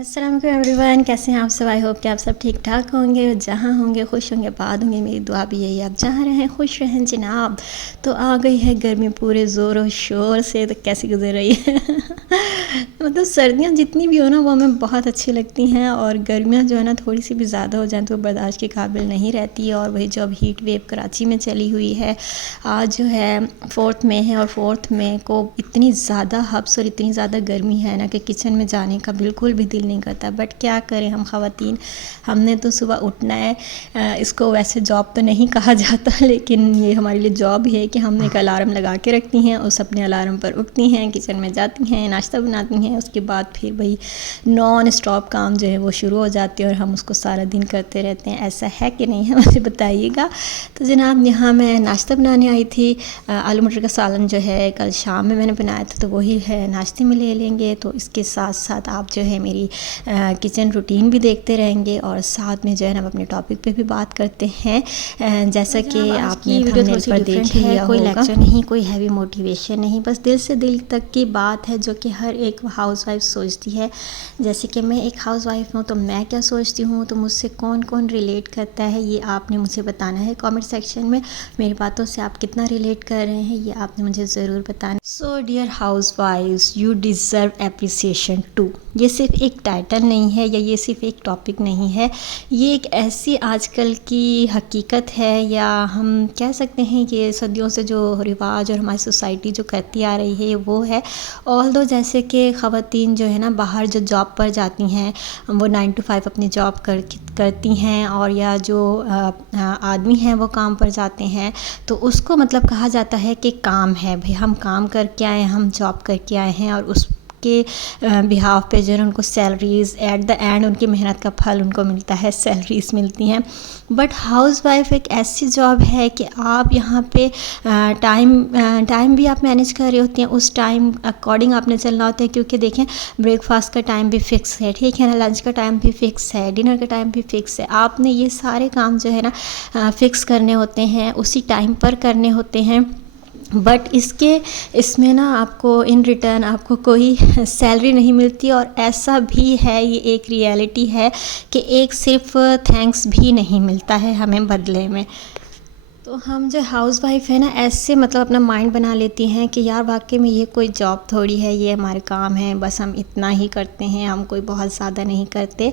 अस्सलाम वालेकुम एवरीवन, कैसे हैं आप सब। आई होप कि आप सब ठीक ठाक होंगे और जहाँ होंगे खुश होंगे, बाद होंगे। मेरी दुआ भी यही, आप जहाँ रहें खुश रहें जनाब। तो आ गई है गर्मी पूरे ज़ोर और शोर से, तो कैसी गुजर रही है मतलब सर्दियाँ जितनी भी हो ना वो हमें बहुत अच्छी लगती हैं, और गर्मियाँ जो है ना थोड़ी सी भी ज़्यादा हो जाए तो बर्दाश्त के काबिल नहीं रहती है। और वही जो अब हीट वेव कराची में चली हुई है, आज जो है 4 मई है, और 4 मई को इतनी ज़्यादा हब्स और इतनी ज़्यादा गर्मी है ना कि किचन में जाने का बिल्कुल भी दिल नहीं करता। बट क्या करें हम ख़वातीन, हमने तो सुबह उठना है। इसको वैसे जॉब तो नहीं कहा जाता, लेकिन ये हमारे लिए जॉब ही है कि हमने एक अलार्म लगा के रखती हैं, उस अपने अलार्म पर उठती हैं, किचन में जाती हैं, नाश्ता बनाती हैं, उसके बाद फिर वही नॉन स्टॉप काम जो है वो शुरू हो जाती है और हम उसको सारा दिन करते रहते हैं। ऐसा है कि नहीं है, मुझे बताइएगा। तो जनाब यहाँ मैं नाश्ता बनाने आई थी। आलू मटर का सालन जो है कल शाम में मैंने बनाया था, तो वही है नाश्ते में ले लेंगे। तो इसके साथ साथ आप जो है मेरी किचन रूटीन भी देखते रहेंगे, और साथ में जो है ना हम अपने टॉपिक पे भी बात करते हैं। जैसा कि आपने थंबनेल पर देख ही लिया होगा, कोई लेक्चर नहीं, कोई हैवी मोटिवेशन नहीं, बस दिल से दिल तक की बात है जो कि हर एक हाउसवाइफ सोचती है। जैसे कि मैं एक हाउसवाइफ हूँ तो मैं क्या सोचती हूँ, तो मुझसे कौन कौन रिलेट करता है ये आपने मुझे बताना है कमेंट सेक्शन में। मेरी बातों से आप कितना रिलेट कर रहे हैं ये आपने मुझे ज़रूर बताना। सो डियर हाउसवाइफ्स, यू डिज़र्व एप्रिसिएशन टू। ये सिर्फ एक टाइटल नहीं है, या ये सिर्फ एक टॉपिक नहीं है, ये एक ऐसी आजकल की हकीकत है, या हम कह सकते हैं कि सदियों से जो रिवाज और हमारी सोसाइटी जो करती आ रही है वो है। ऑल्दो जैसे कि ख़वातीन जो है ना बाहर जो जॉब पर जाती हैं, वो 9 to 5 अपनी जॉब करती हैं, और या जो आदमी हैं वो काम पर जाते हैं, तो उसको मतलब कहा जाता है कि काम है भाई, हम काम करके आए हैं, हम जॉब करके आए हैं, और उस के बिहाफ पे जो है उनको सैलरीज़ एट द एंड उनकी मेहनत का फल उनको मिलता है, सैलरीज़ मिलती हैं। बट हाउसवाइफ एक ऐसी जॉब है कि आप यहाँ पे टाइम भी आप मैनेज कर रही होती हैं, उस टाइम अकॉर्डिंग आपने चलना होता है, क्योंकि देखें ब्रेकफास्ट का टाइम भी फ़िक्स है, ठीक है ना, लंच का टाइम भी फ़िक्स है, डिनर का टाइम भी फ़िक्स है। आपने ये सारे काम जो है ना फ़िक्स करने होते हैं, उसी टाइम पर करने होते हैं। बट इसमें ना आपको इन रिटर्न आपको कोई सैलरी नहीं मिलती, और ऐसा भी है, ये एक रियलिटी है कि एक सिर्फ थैंक्स भी नहीं मिलता है हमें बदले में। तो हम जो हाउसवाइफ है ना ऐसे मतलब अपना माइंड बना लेती हैं कि यार वाकई में ये कोई जॉब थोड़ी है, ये हमारे काम है, बस हम इतना ही करते हैं, हम कोई बहुत ज़्यादा नहीं करते।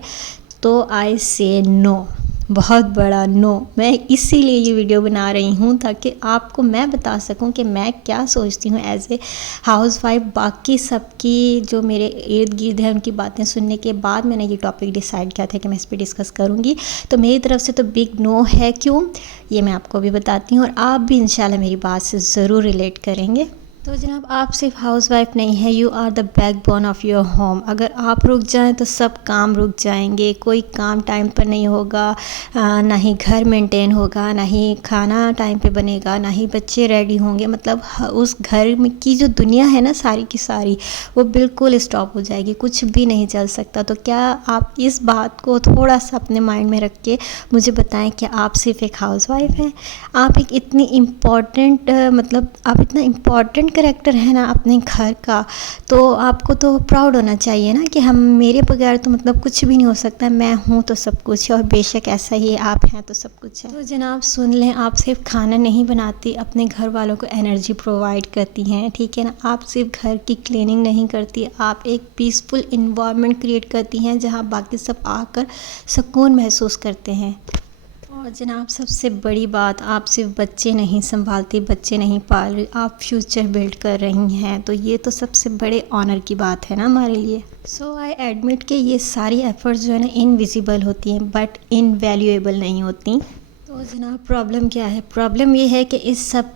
तो आई से नो, बहुत बड़ा नो। मैं इसीलिए ये वीडियो बना रही हूँ ताकि आपको मैं बता सकूँ कि मैं क्या सोचती हूँ एज ए हाउसवाइफ। बाकी सबकी जो मेरे इर्द गिर्द है उनकी बातें सुनने के बाद मैंने ये टॉपिक डिसाइड किया था कि मैं इस पर डिस्कस करूँगी। तो मेरी तरफ से तो बिग नो है। क्यों, ये मैं आपको भी बताती हूँ, और आप भी इंशाल्लाह मेरी बात से ज़रूर रिलेट करेंगे। तो जनाब आप सिर्फ हाउसवाइफ नहीं है, you are the backbone of your home. अगर आप रुक जाएं तो सब काम रुक जाएंगे, कोई काम टाइम पर नहीं होगा, ना ही घर मेंटेन होगा, ना ही खाना टाइम पे बनेगा, ना ही बच्चे रेडी होंगे। मतलब उस घर में की जो दुनिया है ना सारी की सारी वो बिल्कुल स्टॉप हो जाएगी, कुछ भी नहीं चल सकता। तो क्या आप इस बात को थोड़ा सा अपने माइंड में रख के मुझे बताएं कि आप सिर्फ एक हाउसवाइफ हैं, आप एक इतनी इम्पॉर्टेंट मतलब आप इतना इम्पॉर्टेंट कैरेक्टर है ना अपने घर का, तो आपको तो प्राउड होना चाहिए ना कि हम मेरे बगैर तो मतलब कुछ भी नहीं हो सकता, मैं हूँ तो सब कुछ है, और बेशक ऐसा ही आप हैं तो सब कुछ है। तो जनाब सुन लें, आप सिर्फ खाना नहीं बनाती, अपने घर वालों को एनर्जी प्रोवाइड करती हैं, ठीक है ना। आप सिर्फ घर की क्लीनिंग नहीं करती, आप एक पीसफुल इन्वायरमेंट क्रिएट करती हैं जहाँ बाकी सब आकर सुकून महसूस करते हैं। और जनाब सबसे बड़ी बात, आप सिर्फ बच्चे नहीं संभालती, बच्चे नहीं पाल रही, आप फ्यूचर बिल्ड कर रही हैं। तो ये तो सबसे बड़े ऑनर की बात है ना हमारे लिए। सो आई एडमिट कि ये सारी एफ़र्ट्स जो है ना इनविजिबल होती हैं बट इनवैल्यूएबल नहीं होती। तो जनाब प्रॉब्लम क्या है, प्रॉब्लम ये है कि इस सब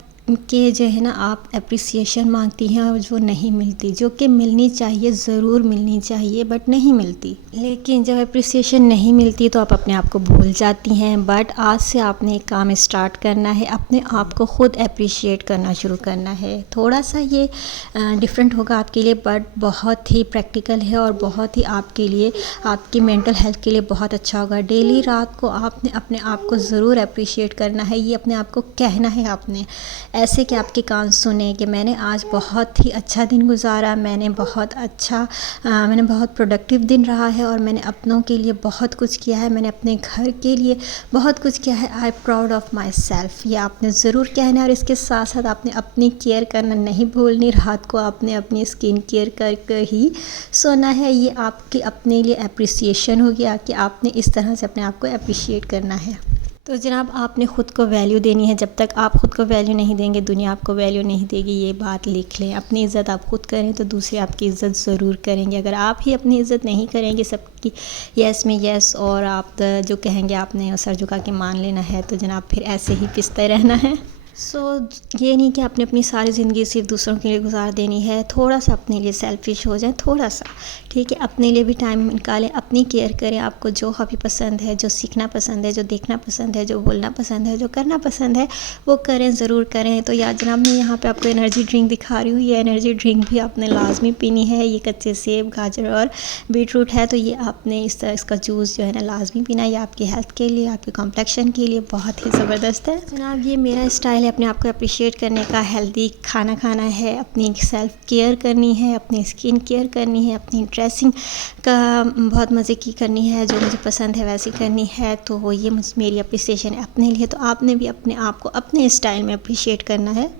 के जो है ना आप अप्रिसिएशन मांगती हैं और जो नहीं मिलती, जो कि मिलनी चाहिए, ज़रूर मिलनी चाहिए बट नहीं मिलती। लेकिन जब अप्रिसिएशन नहीं मिलती तो आप अपने आप को भूल जाती हैं। बट आज से आपने एक काम स्टार्ट करना है, अपने आप को ख़ुद अप्रिशिएट करना शुरू करना है। थोड़ा सा ये डिफरेंट होगा आपके लिए बट बहुत ही प्रैक्टिकल है, और बहुत ही आपके लिए, आपकी मेंटल हेल्थ के लिए बहुत अच्छा होगा। डेली रात को आपने अपने आप को ज़रूर अप्रिशिएट करना है, ये अपने आप को कहना है आपने। ऐसे कि आपके कान सुने कि मैंने आज बहुत ही अच्छा दिन गुजारा, मैंने बहुत प्रोडक्टिव दिन रहा है और मैंने अपनों के लिए बहुत कुछ किया है, मैंने अपने घर के लिए बहुत कुछ किया है, I proud of my self. ये आपने ज़रूर कहना है और इसके साथ साथ आपने अपनी केयर करना नहीं भूलनी। रात को आपने अपनी स्किन केयर करके ही सोना है। ये आपके अपने लिए अप्रिसिएशन हो गया कि आपने इस तरह से अपने आप को अप्रिशिएट करना है। तो जनाब, आपने ख़ुद को वैल्यू देनी है। जब तक आप ख़ुद को वैल्यू नहीं देंगे, दुनिया आपको वैल्यू नहीं देगी। ये बात लिख लें। अपनी इज़्ज़त आप ख़ुद करें तो दूसरे आपकी इज़्ज़त ज़रूर करेंगे। अगर आप ही अपनी इज़्ज़त नहीं करेंगे, सबकी यस में यस और आप जो कहेंगे आपने सर झुका के मान लेना है, तो जनाब फिर ऐसे ही पिसते रहना है। ये नहीं कि आपने अपनी सारी ज़िंदगी सिर्फ दूसरों के लिए गुजार देनी है। थोड़ा सा अपने लिए सेल्फिश हो जाए, थोड़ा सा, ठीक है। अपने लिए भी टाइम निकालें, अपनी केयर करें। आपको जो हॉबी पसंद है, जो सीखना पसंद है, जो देखना पसंद है, जो बोलना पसंद है, जो करना पसंद है, वो करें, ज़रूर करें। तो यार जनाब, मैं यहाँ पे आपको एनर्जी ड्रिंक दिखा रही हूँ। ये एनर्जी ड्रिंक भी आपने लाजमी पीनी है। ये कच्चे सेब, गाजर और बीटरूट है, तो ये आपने इसका जूस जो है ना लाजमी पीना है। ये आपकी हेल्थ के लिए, आपके कॉम्प्लेक्शन के लिए बहुत ही ज़बरदस्त है। जनाब, ये मेरा स्टाइल है अपने आप को अप्रिशिएट करने का। हेल्दी खाना खाना है, अपनी सेल्फ केयर करनी है, अपनी स्किन केयर करनी है, अपनी ड्रेसिंग का बहुत मज़े की करनी है, जो मुझे पसंद है वैसी करनी है। तो वो ये मेरी अप्रिसिएशन है अपने लिए। तो आपने भी अपने आप को अपने स्टाइल में अप्रिशिएट करना है।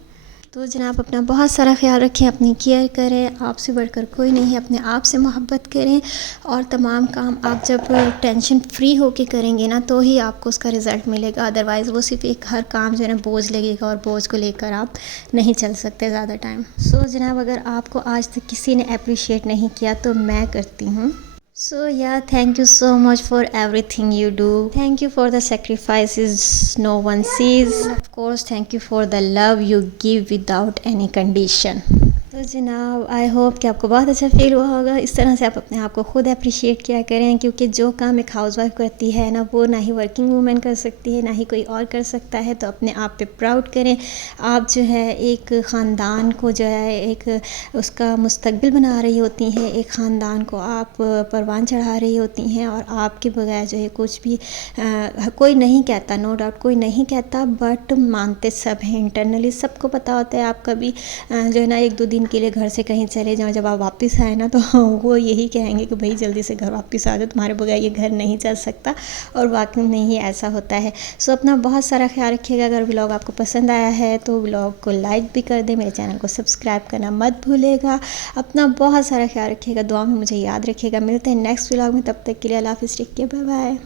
तो जनाब, अपना बहुत सारा ख्याल रखें, अपनी केयर करें। आपसे बढ़कर कोई नहीं है, अपने आप से मोहब्बत करें और तमाम काम आप जब टेंशन फ्री होके करेंगे ना, तो ही आपको उसका रिज़ल्ट मिलेगा। अदरवाइज़ वो सिर्फ एक हर काम जो है ना बोझ लगेगा और बोझ को लेकर आप नहीं चल सकते ज़्यादा टाइम। जनाब, अगर आपको आज तक किसी ने अप्रिशिएट नहीं किया तो मैं करती हूँ। Thank you so much for everything you do. Thank you for the sacrifices no one sees. And of course, thank you for the love you give without any condition. तो जनाब, आई होप कि आपको बहुत अच्छा feel हुआ होगा। इस तरह से आप अपने आप को खुद अप्रिशिएट किया करें, क्योंकि जो काम एक हाउसवाइफ करती है ना, वो ना ही वर्किंग वूमेन कर सकती है, ना ही कोई और कर सकता है। तो अपने आप पे प्राउड करें। आप जो है एक ख़ानदान को जो है एक उसका मुस्तकबिल बना रही होती हैं, एक ख़ानदान को आप परवान चढ़ा रही होती हैं, और आपके बगैर जो है कुछ भी कोई नहीं कहता, नो डाउट कोई नहीं कहता, बट मानते सब हैं। इंटरनली सबको पता होता है। आप कभी जो है ना 1-2 दिन के लिए घर से कहीं चले जाओ, जब आप वापस आए ना, तो वो यही कहेंगे कि भाई जल्दी से घर वापस आ जाओ, तुम्हारे बगैर ये घर नहीं चल सकता। और वाकई में ही ऐसा होता है। अपना बहुत सारा ख्याल रखिएगा। अगर व्लॉग आपको पसंद आया है तो व्लॉग को लाइक भी कर दें, मेरे चैनल को सब्सक्राइब करना मत भूलेगा। अपना बहुत सारा ख्याल रखिएगा, दुआ में मुझे याद रखिएगा। मिलते हैं नेक्स्ट व्लॉग में, तब तक के लिए अल्लाह हाफ़िज़, टेक केयर, बाय बाय।